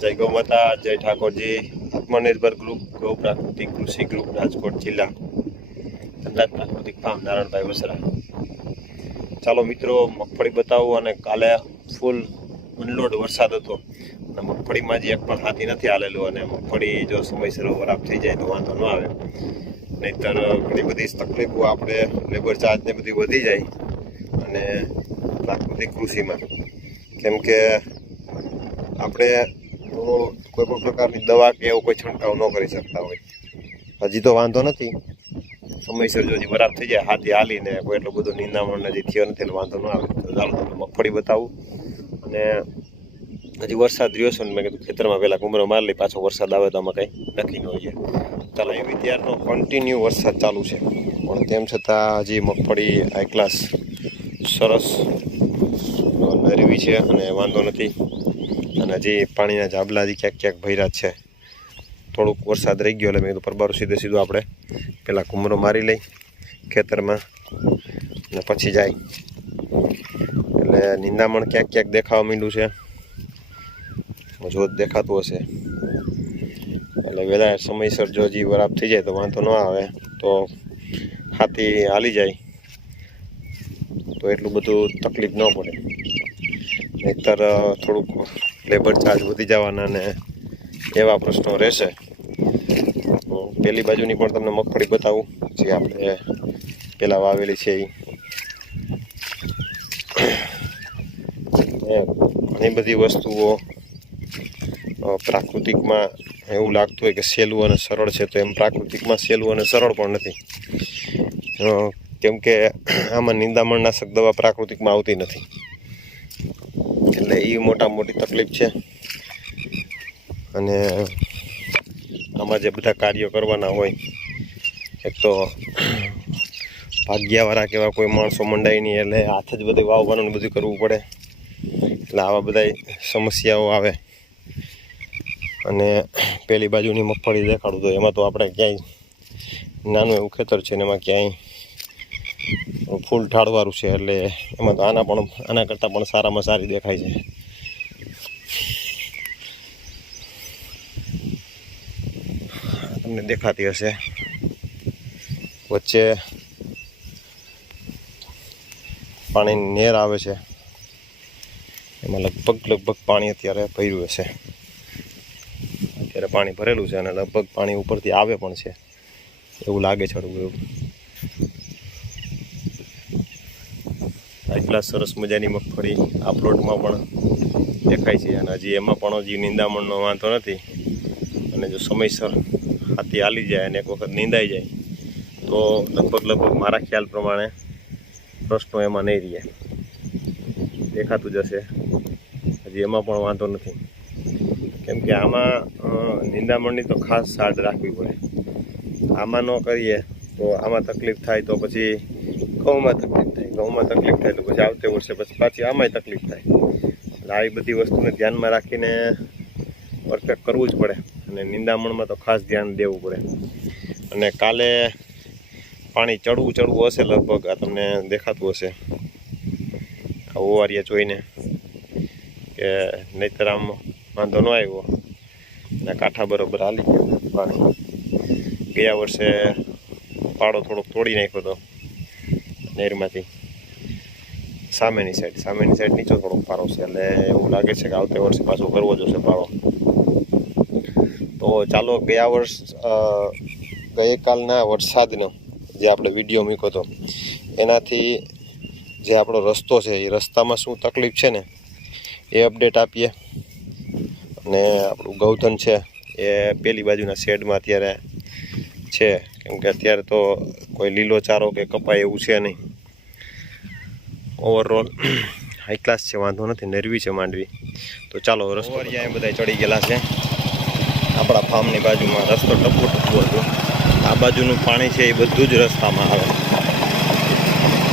જય ગૌ માતા, જય ઠાકોરજી। આત્મનિર્ભર ગ્રુપ ગૌ પ્રાકૃતિક કૃષિ ગ્રુપ રાજકોટ જિલ્લા ધનરાજ પ્રાકૃતિક ફાર્મ નારાયણભાઈ વસરા। ચાલો મિત્રો, મગફળી બતાવું। અને કાલે ફૂલ અનલોડ વરસાદ હતો અને મગફળીમાં જ એક પણ હાથી નથી હાલેલું। અને મગફળી જો સમયસર વરાપ થઈ જાય તો વાંધો ન આવે, નહીતર ઘણી બધી તકલીફો આપણે લેબર ચાર્જ ને બધી વધી જાય અને પ્રાકૃતિક કૃષિમાં, કેમ કે આપણે કોઈ પણ પ્રકારની દવા કે એવો કોઈ છંટકાવ ન કરી શકતા હોય। હજી તો વાંધો નથી, સમયસર જો હજી વરાપ થઈ જાય, હાથી હાલીને કોઈ એટલું બધું નિંદામણ હજી થયો નથી એટલે વાંધો ન આવે। તો ચાલો તમને મગફળી બતાવું। અને હજી વરસાદ રહ્યો છે ને મેં કીધું ખેતરમાં પહેલાં કુમરો મારી લઈ, પાછો વરસાદ આવે તો આમાં કંઈ નક્કી ન હોય। ચાલો, એ વિદ્યાર્થીનો કન્ટિન્યુ વરસાદ ચાલુ છે, પણ તેમ છતાં હજી મગફળી હાઈ ક્લાસ સરસ નરવી છે અને વાંધો નથી। અને હજી પાણીના જાબલા હજી ક્યાંક ક્યાંક ભર્યા છે। થોડુંક વરસાદ રહી ગયો એટલે મેં કીધું પરબારું સીધું આપણે પહેલાં કુમરો મારી લઈ ખેતરમાં અને પછી જાય। એટલે નિંદામણ ક્યાંક ક્યાંક દેખાવા માંડ્યું છે, જો દેખાતું હશે। એટલે વહેલા સમયસર જો હજી વરાપ થઈ જાય તો વાંધો ન આવે, તો હાથી હાલી જાય તો એટલું બધું તકલીફ ન પડે। નહીતર થોડુંક લેબર ચાર્જ વધી જવાના ને એવા પ્રશ્નો રહેશે। પેલી બાજુની પણ તમને મગફળી બતાવું, જે આપણે પહેલાં વાવેલી છે એ ઘણી બધી વસ્તુઓ પ્રાકૃતિકમાં એવું લાગતું હોય કે સહેલું અને સરળ છે, તો એમ પ્રાકૃતિકમાં સહેલું અને સરળ પણ નથી। કેમ કે આમાં નિંદામણનાશક દવા પ્રાકૃતિકમાં આવતી નથી, એટલે એ મોટી તકલીફ છે। અને આમાં જે બધા કાર્યો કરવાના હોય, એક તો ભાગ્યવાળા કેવા કોઈ માણસો મંડાય નહીં, એટલે હાથ જ બધું વાવવાનું બધું કરવું પડે, એટલે આવા બધા સમસ્યાઓ આવે। અને પેલી બાજુની મગફળી દેખાડું તો એમાં તો આપણે ક્યાંય નાનું એવું ખેતર છે ને એમાં ક્યાંય ફૂલ ઢાળવાળું છે, એટલે એમાં તો આના કરતાં પણ સારામાં સારી દેખાય છે। તમને દેખાતી હશે, વચ્ચે પાણીની નેર આવે છે, એમાં લગભગ પાણી અત્યારે ભર્યું હશે। અત્યારે પાણી ભરેલું છે અને લગભગ પાણી ઉપરથી આવે પણ છે એવું લાગે છે। થોડું એટલા સરસ મજાની મગફળી આ પ્લોટમાં પણ દેખાય છે, અને હજી એમાં પણ હજી નિંદામણનો વાંધો નથી। અને જો સમયસર હાથી હાલી જાય અને એક વખત નીંદાઈ જાય તો લગભગ મારા ખ્યાલ પ્રમાણે પ્રશ્નો એમાં નહીં રહે, દેખાતું જ હશે। હજી એમાં પણ વાંધો નથી, કેમ કે આમાં નિંદામણની તો ખાસ સાડ રાખવી પડે। આમાં ન કરીએ તો આમાં તકલીફ થાય, તો પછી ઘઉંમાં તકલીફ થાય, ઘઉંમાં તકલીફ થાય તો પછી આવતે વર્ષે પછી પાછી આમાંય તકલીફ થાય। એટલે આવી બધી વસ્તુને ધ્યાનમાં રાખીને પરફેક્ટ કરવું જ પડે, અને નિંદામણમાં તો ખાસ ધ્યાન દેવું પડે। અને કાલે પાણી ચડવું હશે લગભગ, આ તમને દેખાતું હશે આ ઓવારિયા જોઈને, કે નહીતર આમ વાંધો ન આવ્યો અને કાંઠા બરોબર હાલી ગયા પાણી। ગયા વર્ષે પાડો થોડોક તોડી નાખ્યો હતો નહેરમાંથી, સામેની સાઈડ નીચો થોડોક પારો છે, એટલે એવું લાગે છે કે આવતે વર્ષે પાછો કરવો જોશે પાડો। તો ચાલો, ગઈકાલના વરસાદનો જે આપણે વિડીયો મૂક્યો હતો એનાથી જે આપણો રસ્તો છે એ રસ્તામાં શું તકલીફ છે ને એ અપડેટ આપીએ। અને આપણું ગૌધન છે એ પેલી બાજુના શેડમાં અત્યારે છે, કેમ કે અત્યારે તો કોઈ લીલો ચારો કે કપાય એવું છે નહીં। ઓવરઓલ હાઈ ક્લાસ છે, વાંધો નથી, નરવી છે માંડવી। તો ચાલો, રસ્તો અહીંયા બધા ચડી ગયેલા છે આપણા ફાર્મની બાજુમાં। રસ્તો ટપકો હતો, આ બાજુનું પાણી છે એ બધું જ રસ્તામાં આવે।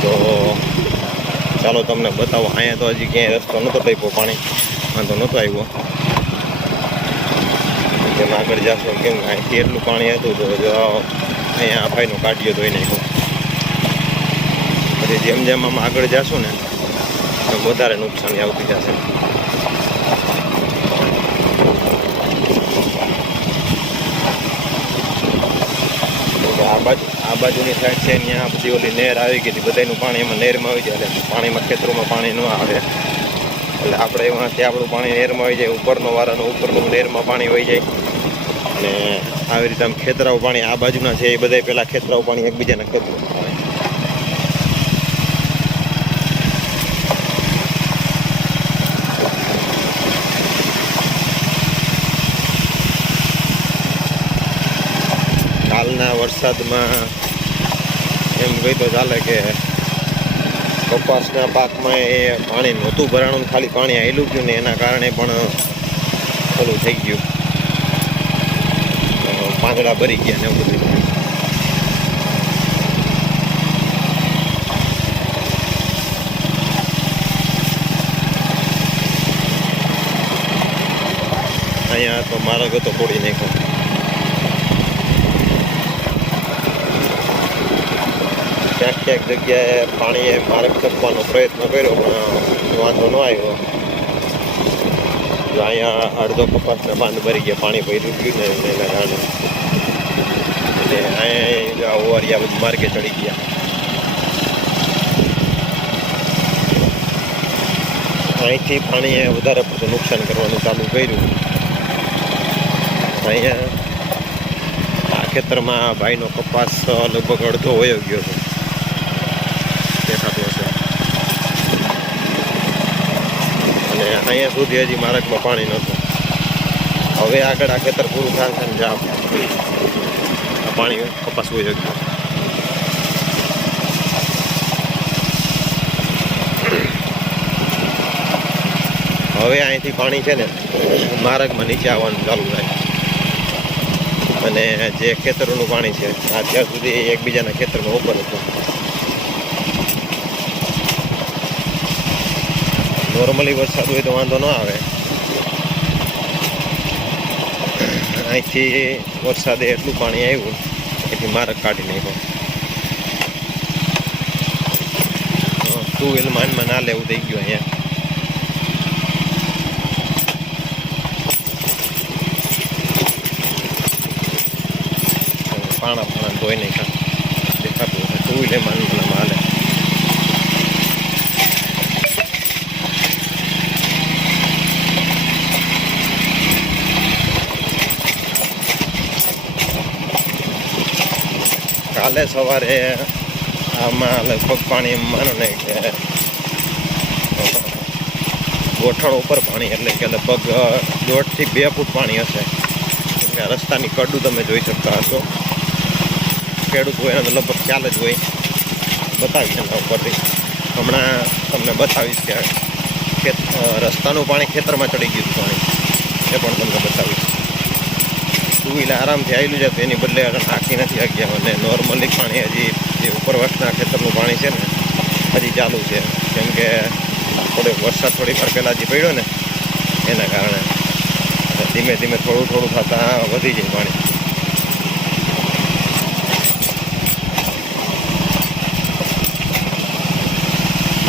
તો ચાલો તમને બતાવો, અહીંયા તો હજી ક્યાંય રસ્તો નહોતો ટપ્યો, પાણી વાંધો નહોતો આવ્યો। તેમ આગળ જશો, કેમ અહીંથી એટલું પાણી હતું તો અહીંયા આ ભાઈનો કાઢ્યો ધોઈ નાખ્યો। પછી જેમ આમ આગળ જશું ને તો વધારે નુકસાની આવતી જશે। બાજુની સાઈડ છે ત્યાં બધી ઓલી નહેર આવી ગઈ હતી, બધાનું પાણી એમાં નહેરમાં આવી જાય એટલે પાણીમાં ખેતરોમાં પાણી ન આવે એટલે આપણે એમાંથી આપણું પાણી નહેરમાં આવી જાય, ઉપરનો વારાનો ઉપરનું નહેરમાં પાણી વહી જાય અને આવી રીતે આમ ખેતરાઓ પાણી આ બાજુના છે એ બધા પેલા ખેતરાઓ પાણી એકબીજાના ખેતરો હાલના વરસાદમાં એમ કહી તો ચાલે કે કપાસના પાકમાં એ પાણી નહોતું ભરાણું, ખાલી પાણી આવેલું ગયું ને એના કારણે પણ ઓલું થઈ ગયું, પાંદડા ભરી ગયા ને એવું બધું. અહીંયા તો માર્ગ હતો તોડી નાખ્યો. ક્યાંક ક્યાંક જગ્યાએ પાણીએ માર્ગ કાપવાનો પ્રયત્ન કર્યો પણ વાંધો ન આવ્યો. જો અહીંયા અડધો કપાસના બાંધ ભરી ગયા, પાણી ભર્યું ગયું ને એના કારણે એટલે અહીંયા ઓવરિયા બધું માર્ગે ચડી ગયા. અહીંથી પાણીએ વધારે પડતું નુકસાન કરવાનું ચાલુ કર્યું. અહીંયા આ ખેતરમાં ભાઈનો કપાસ લગભગ અડધો વયો ગયો હતો, દેખાતું હશે. અને અહીંયા સુધી હજી માર્ગમાં પાણી નહોતું. હવે આગળ આ ખેતર પૂરું થશે ને જ્યાં પાણી કપાસ વયો ગયો. હવે અહીંથી પાણી છે ને માર્ગમાં નીચે આવવાનું ચાલુ થાય અને જે ખેતરોનું પાણી છે આ અત્યાર સુધી એકબીજાના ખેતરમાં ઉપર હતું. નોર્મલી વરસાદ હોય તો વાંધો ન આવે, અહીંથી વરસાદે એટલું પાણી આવ્યું એથી માર્ગ કાઢી નાખ્યો. ટુ વ્હીલ માનમાં ના લેવું થઈ ગયું. અહીંયા પાણા ધોઈ નાખ્યા, દેખાતું હશે. ટુ વ્હીલર માનમાં હાલે. કાલે સવારે આમાં લગભગ પાણી એમ માનો ને કે ગોઠણ ઉપર પાણી, એટલે કે લગભગ 1.5 થી 2 ફૂટ પાણી હશે. રસ્તાની કડું તમે જોઈ શકતા હશો. ખેડૂત હોય એને લગભગ ખ્યાલ જ હોય. બતાવીશ એના ઉપરથી હમણાં તમને બતાવીશ કે રસ્તાનું પાણી ખેતરમાં ચડી ગયું પાણી, એ પણ તમને બતાવીશ. ટુ વ્હીલર આરામથી આવેલું છે તો એની બદલે નાખી નથી શક્યા. અને નોર્મલી પાણી હજી જે ઉપરવાસના ખેતરનું પાણી છે ને હજી ચાલુ છે, કેમ કે વરસાદ થોડીક વાર પહેલાં હજી પડ્યો ને એના કારણે ધીમે ધીમે થોડું થોડું થતાં વધી જાય પાણી.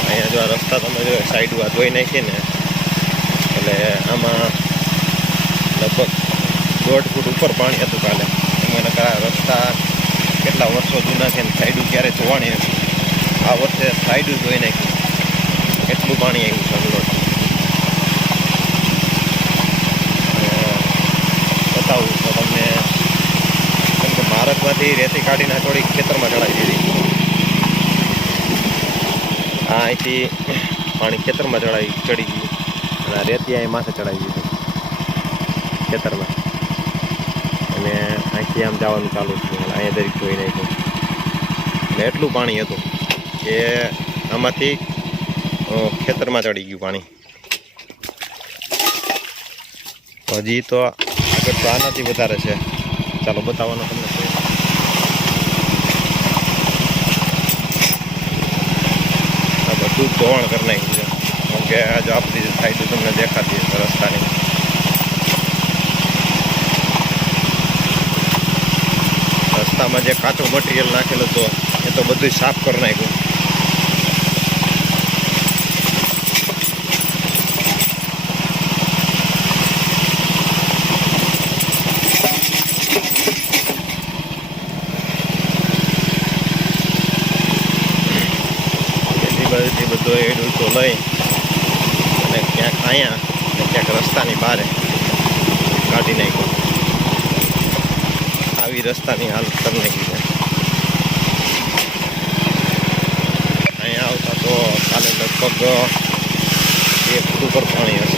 અહીંયા જો આ રસ્તા તમે જો સાઈડ ધોઈ નાખીએ ને એટલે આમાં લગભગ 1.5 ફૂટ ઉપર પાણી હતું કાલે. એમાં રસ્તા કેટલા વર્ષો જૂના છે ને સાઈડું ક્યારે ધોવાણી હતી. આ વર્ષે સાઈડું ધોઈ નાખી, એટલું પાણી આવ્યું છે અનલોડ. બતાવું તો તમને, કેમ કે માર્ગમાંથી રેતી કાઢીને થોડીક ખેતરમાં ચડાવી દીધી. આ અહીંથી પાણી ખેતરમાં ચડી ગયું અને આ રેતી અહીં માથે ચડાવી દીધું ખેતરમાં. અને અહીંથી આમ જવાનું ચાલુ થયું. અહીંયા દરેક ધોઈ નાખ્યું અને એટલું પાણી હતું કે આમાંથી ખેતરમાં ચડી ગયું પાણી. હજી તો આગળ તો આનાથી વધારે છે. ચાલો બતાવવાનો તમને. આ બધું ધોવાણ કરી નાખ્યું છે, કેમ કે આ જો આપણી સાઈડ તમને દેખાતી હશે રસ્તાની. રસ્તામાં જે કાચો મટીરિયલ નાખેલો હતો એ તો બધું સાફ કરી નાખ્યું. લઈ અને ક્યાંક અહીંયા અને ક્યાંક રસ્તાની બહાર કાઢી નાખ્યો. આવી રસ્તાની હાલત કરી નાખી છે. અહીંયા આવતા તો કાલે લગભગ 1 ફૂટ ઉપર પાણી હશે.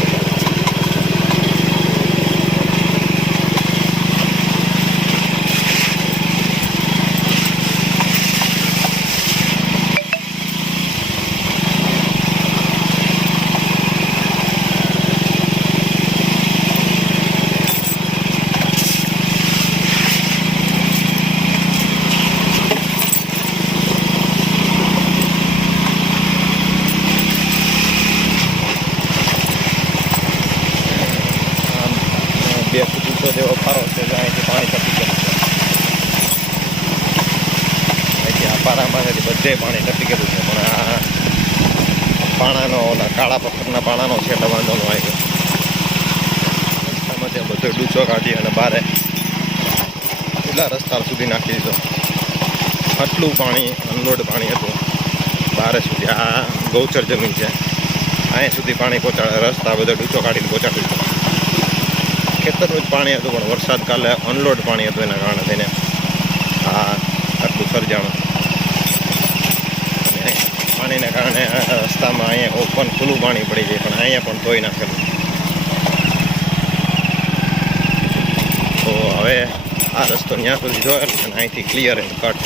બે ફૂટ જેવો પારો છે, અહીંથી પાણી ટપી ગયેલું છે. અહીંથી આ પારામાંથી બધે પાણી ટપી ગયેલું છે, પણ આ પાણાનો ઓલા કાળા પથ્થરના પાણાનો છે એટલે વાંધો ન આવી ગયો. રસ્તામાં ત્યાં બધો ડૂચો કાઢી અને બારે ખુલ્લા રસ્તા સુધી નાખી દીધો. આટલું પાણી અનલોડ પાણી હતું બારે સુધી. આ ગૌચર જમીન છે, અહીંયા સુધી પાણી પહોંચાડે. રસ્તા બધો ડૂચો કાઢીને પહોંચાડી દીધો. ખેતરનું જ પાણી હતું, પણ વરસાદ કાલે અનલોડ પાણી હતું, એના કારણે થઈને આ આટલું સર્જાણું. અને પાણીના કારણે રસ્તામાં અહીંયા ઓપન ખુલ્લું પાણી પડી જાય, પણ અહીંયા પણ ધોઈ નાખેલું. તો હવે આ રસ્તો ત્યાં સુધી જોયેલો અને અહીંથી ક્લિયર એન્ડ કટ